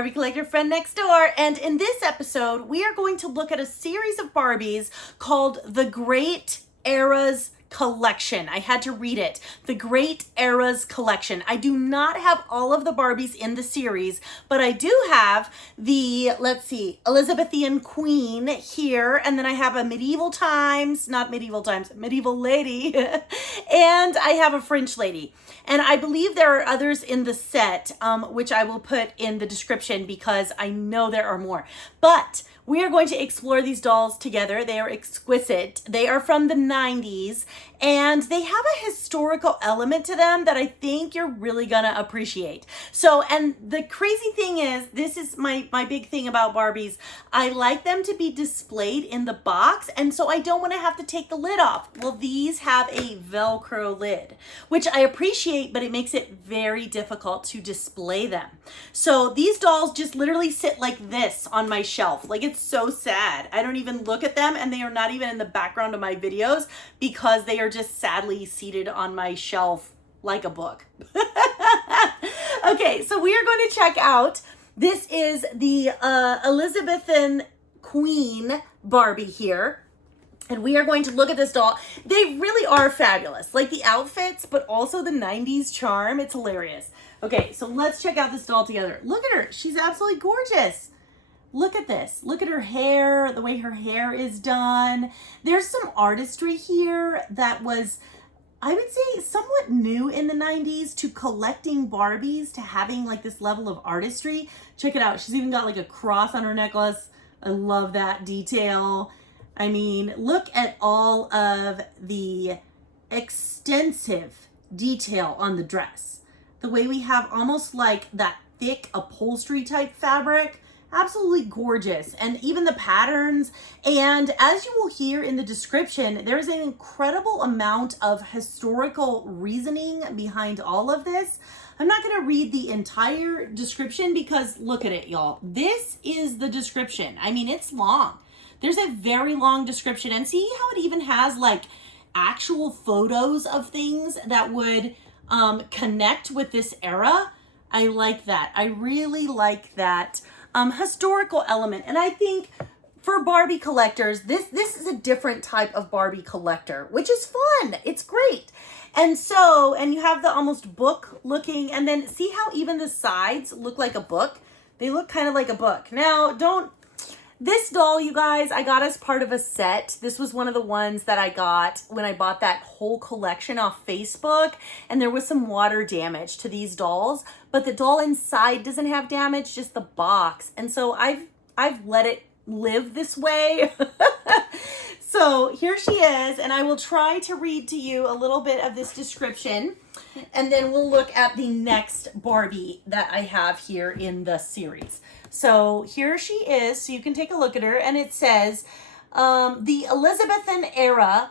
Barbie collector friend next door, and in this episode we are going to look at a series of Barbies called The Great Eras Collection. I had to read it. The Great Eras Collection. I do not have all of the Barbies in the series, but I do have the, let's see, Elizabethan Queen here, and then I have a medieval lady, and I have a French lady. And I believe there are others in the set, which I will put in the description because I know there are more. But we are going to explore these dolls together. They are exquisite. They are from the 90s, and they have a historical element to them that I think you're really gonna appreciate. So, and the crazy thing is, this is my big thing about Barbies. I like them to be displayed in the box, and so I don't wanna have to take the lid off. Well, these have a Velcro lid, which I appreciate, but it makes it very difficult to display them. So these dolls just literally sit like this on my shelf. Like, it's so sad. I don't even look at them, and they are not even in the background of my videos because they are just sadly seated on my shelf like a book. Okay, so we are going to check out, this is the Elizabethan Queen Barbie here. And we are going to look at this doll. They really are fabulous. Like the outfits, but also the 90s charm. It's hilarious. Okay, so let's check out this doll together. Look at her. She's absolutely gorgeous. Look at this. Look at her hair, the way her hair is done. There's some artistry here that was, I would say, somewhat new in the 90s to collecting Barbies, to having like this level of artistry. Check it out. She's even got like a cross on her necklace. I love that detail. I mean, look at all of the extensive detail on the dress. The way we have almost like that thick upholstery type fabric. Absolutely gorgeous. And even the patterns. And as you will hear in the description, there's an incredible amount of historical reasoning behind all of this. I'm not going to read the entire description because look at it, y'all. This is the description. I mean, it's long. There's a very long description, and see how it even has like actual photos of things that would connect with this era. I like that. I really like that historical element. And I think for Barbie collectors, this is a different type of Barbie collector, which is fun. It's great. And so, and you have the almost book looking, and then see how even the sides look like a book? They look kind of like a book. Now, this doll, you guys, I got as part of a set. This was one of the ones that I got when I bought that whole collection off Facebook, and there was some water damage to these dolls, but the doll inside doesn't have damage, just the box. And so I've let it live this way. So here she is, and I will try to read to you a little bit of this description, and then we'll look at the next Barbie that I have here in the series. So here she is, so you can take a look at her, and it says, the Elizabethan era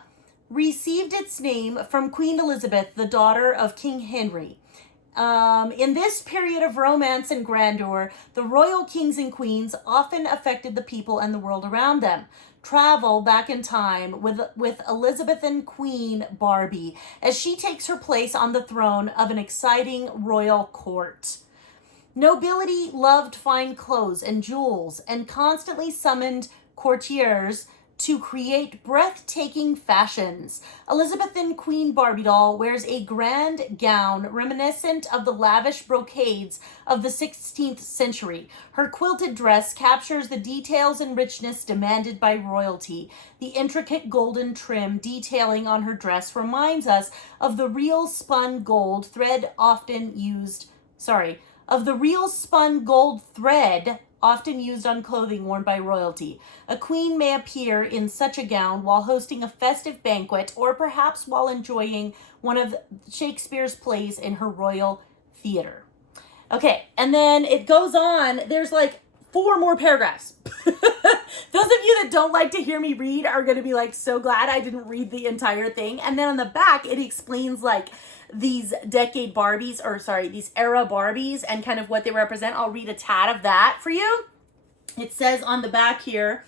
received its name from Queen Elizabeth, the daughter of King Henry. In this period of romance and grandeur, the royal kings and queens often affected the people and the world around them. Travel back in time with Elizabethan Queen Barbie as she takes her place on the throne of an exciting royal court. Nobility loved fine clothes and jewels and constantly summoned courtiers to create breathtaking fashions. Elizabethan Queen Barbie doll wears a grand gown reminiscent of the lavish brocades of the 16th century. Her quilted dress captures the details and richness demanded by royalty. The intricate golden trim detailing on her dress reminds us of the real spun gold thread often used on clothing worn by royalty. A queen may appear in such a gown while hosting a festive banquet or perhaps while enjoying one of Shakespeare's plays in her royal theater. Okay, and then it goes on. There's like 4 more paragraphs. Those of you that don't like to hear me read are going to be like so glad I didn't read the entire thing. And then on the back, it explains like these decade Barbies, these era Barbies and kind of what they represent. I'll read a tad of that for you. It says on the back here,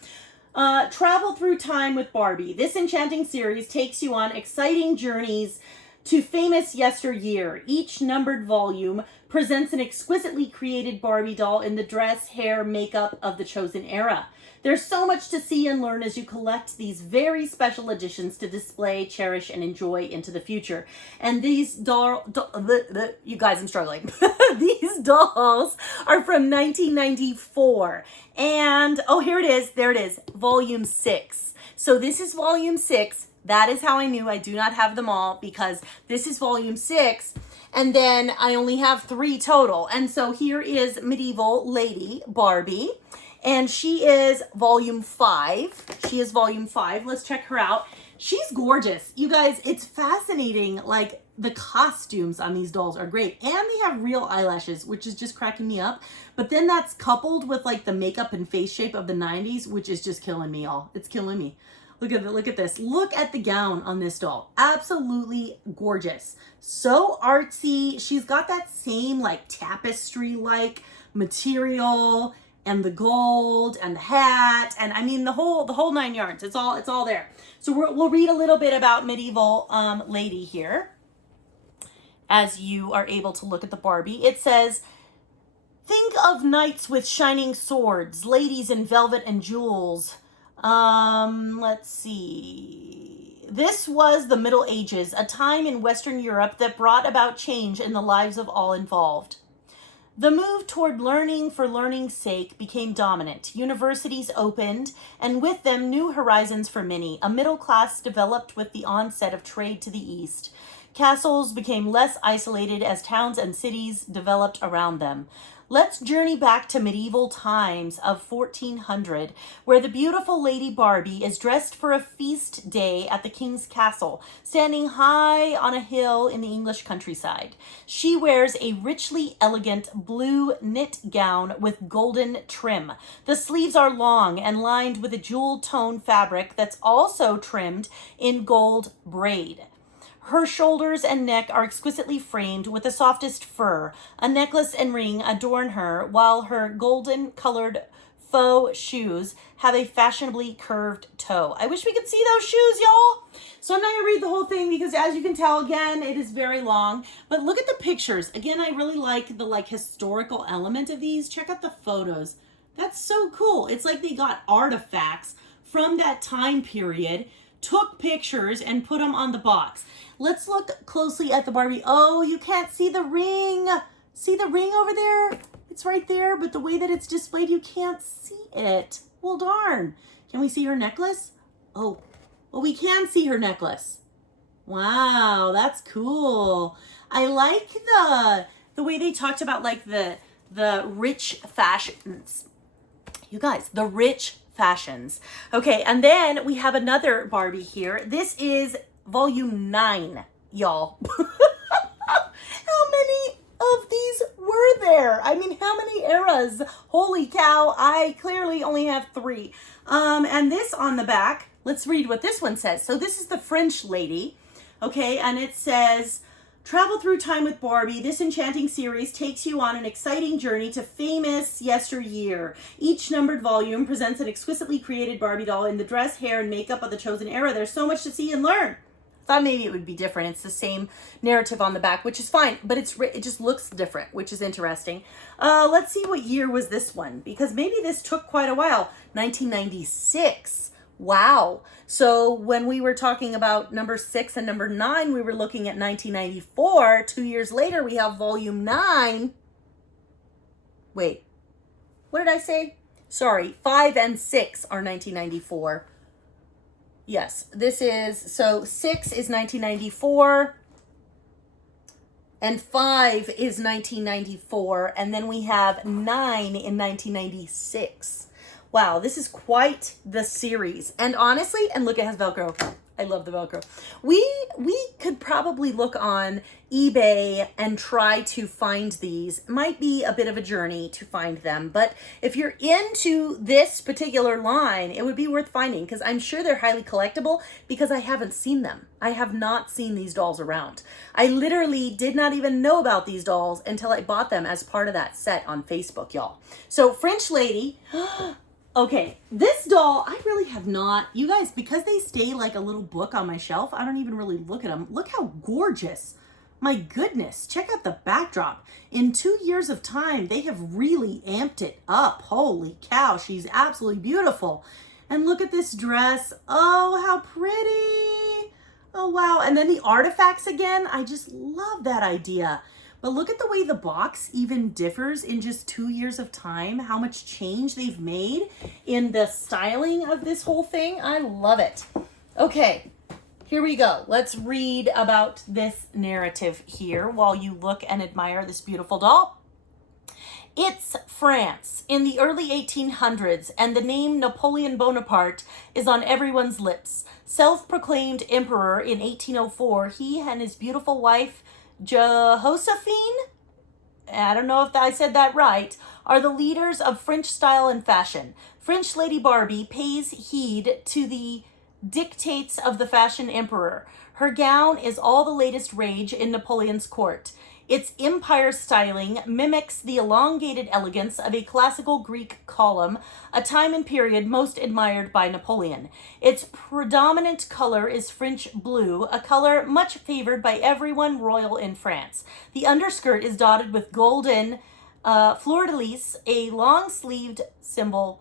travel through time with Barbie. This enchanting series takes you on exciting journeys To famous yesteryear, each numbered volume presents an exquisitely created Barbie doll in the dress, hair, makeup of the chosen era. There's so much to see and learn as you collect these very special editions to display, cherish, and enjoy into the future. And these you guys, I'm struggling. These dolls are from 1994. And, oh, here it is. There it is. Volume 6. So this is volume 6. That is how I knew I do not have them all, because this is volume 6. And then I only have 3 total. And so here is Medieval Lady Barbie. And she is volume 5. She is volume 5. Let's check her out. She's gorgeous. You guys, it's fascinating. Like, the costumes on these dolls are great. And they have real eyelashes, which is just cracking me up. But then that's coupled with like the makeup and face shape of the 90s, which is just killing me, y'all. It's killing me. Look at this. Look at the gown on this doll. Absolutely gorgeous. So artsy. She's got that same like tapestry-like material, and the gold and the hat, and I mean the whole 9 yards. It's all there. So we'll read a little bit about Medieval Lady here as you are able to look at the Barbie. It says, think of knights with shining swords, ladies in velvet and jewels. Let's see. This was the Middle Ages, a time in Western Europe that brought about change in the lives of all involved. The move toward learning for learning's sake became dominant. Universities opened, and with them new horizons for many. A middle class developed with the onset of trade to the east. Castles became less isolated as towns and cities developed around them. Let's journey back to medieval times of 1400, where the beautiful Lady Barbie is dressed for a feast day at the king's castle, standing high on a hill in the English countryside. She wears a richly elegant blue knit gown with golden trim. The sleeves are long and lined with a jewel tone fabric that's also trimmed in gold braid. Her shoulders and neck are exquisitely framed with the softest fur. A necklace and ring adorn her, while her golden-colored faux shoes have a fashionably curved toe. I wish we could see those shoes, y'all. So I'm not going to read the whole thing because, as you can tell, again, it is very long. But look at the pictures. Again, I really like the historical element of these. Check out the photos. That's so cool. It's like they got artifacts from that time period, took pictures, and put them on the box. Let's look closely at the Barbie. Oh, you can't see the ring. See the ring over there? It's right there, but the way that it's displayed, you can't see it. Well, darn. Can we see her necklace? Oh, well, we can see her necklace. Wow, that's cool. I like the way they talked about like the rich fashions. You guys, the rich fashions. Okay, and then we have another Barbie here. This is volume 9, y'all. How many of these were there? I mean, how many eras? Holy cow, I clearly only have 3. And this on the back, let's read what this one says. So this is the French lady, okay, and it says, travel through time with Barbie. This enchanting series takes you on an exciting journey to famous yesteryear. Each numbered volume presents an exquisitely created Barbie doll in the dress, hair, and makeup of the chosen era. There's so much to see and learn. Thought maybe it would be different. It's the same narrative on the back, which is fine, but it just looks different, which is interesting. Let's see what year was this one, because maybe this took quite a while. 1996. Wow. So when we were talking about number 6 and number 9, we were looking at 1994. 2 years later, we have volume 9. Wait, what did I say? Sorry, 5 and 6 are 1994. Yes, this is, so 6 is 1994, and 5 is 1994, and then we have 9 in 1996. Wow, this is quite the series. And honestly, and look, it has Velcro. I love the Velcro. We could probably look on eBay and try to find these. It might be a bit of a journey to find them, but if you're into this particular line, it would be worth finding, because I'm sure they're highly collectible, because I haven't seen them. I have not seen these dolls around. I literally did not even know about these dolls until I bought them as part of that set on Facebook, y'all. So French lady, Okay, this doll, I really have not, you guys, because they stay like a little book on my shelf, I don't even really look at them. Look how gorgeous. My goodness, check out the backdrop. In 2 years of time, they have really amped it up. Holy cow, she's absolutely beautiful. And look at this dress. Oh, how pretty. Oh, wow. And then the artifacts again. I just love that idea. But look at the way the box even differs in just 2 years of time, how much change they've made in the styling of this whole thing. I love it. Okay, here we go. Let's read about this narrative here while you look and admire this beautiful doll. It's France in the early 1800s, and the name Napoleon Bonaparte is on everyone's lips. Self-proclaimed emperor in 1804, he and his beautiful wife, Josephine, I don't know if I said that right, are the leaders of French style and fashion. French Lady Barbie pays heed to the dictates of the fashion emperor. Her gown is all the latest rage in Napoleon's court. Its empire styling mimics the elongated elegance of a classical Greek column, a time and period most admired by Napoleon. Its predominant color is French blue, a color much favored by everyone royal in France. The underskirt is dotted with golden fleur-de-lis, a long-lived symbol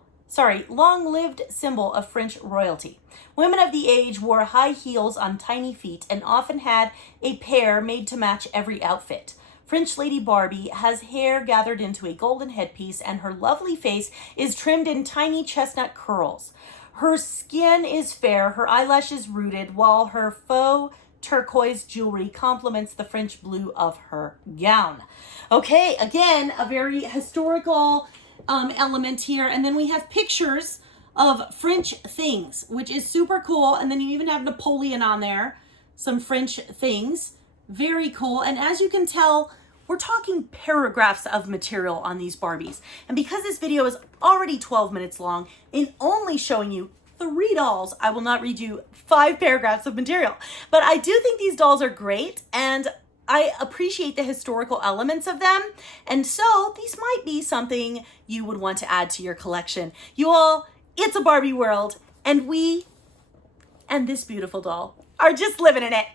of French royalty. Women of the age wore high heels on tiny feet and often had a pair made to match every outfit. French Lady Barbie has hair gathered into a golden headpiece, and her lovely face is trimmed in tiny chestnut curls. Her skin is fair, her eyelashes rooted, while her faux turquoise jewelry complements the French blue of her gown. Okay, again, a very historical element here. And then we have pictures of French things, which is super cool. And then you even have Napoleon on there, some French things. Very cool. And as you can tell, we're talking paragraphs of material on these Barbies. And because this video is already 12 minutes long and only showing you 3 dolls, I will not read you 5 paragraphs of material. But I do think these dolls are great, and I appreciate the historical elements of them. And so these might be something you would want to add to your collection. You all, it's a Barbie world, and we and this beautiful doll are just living in it.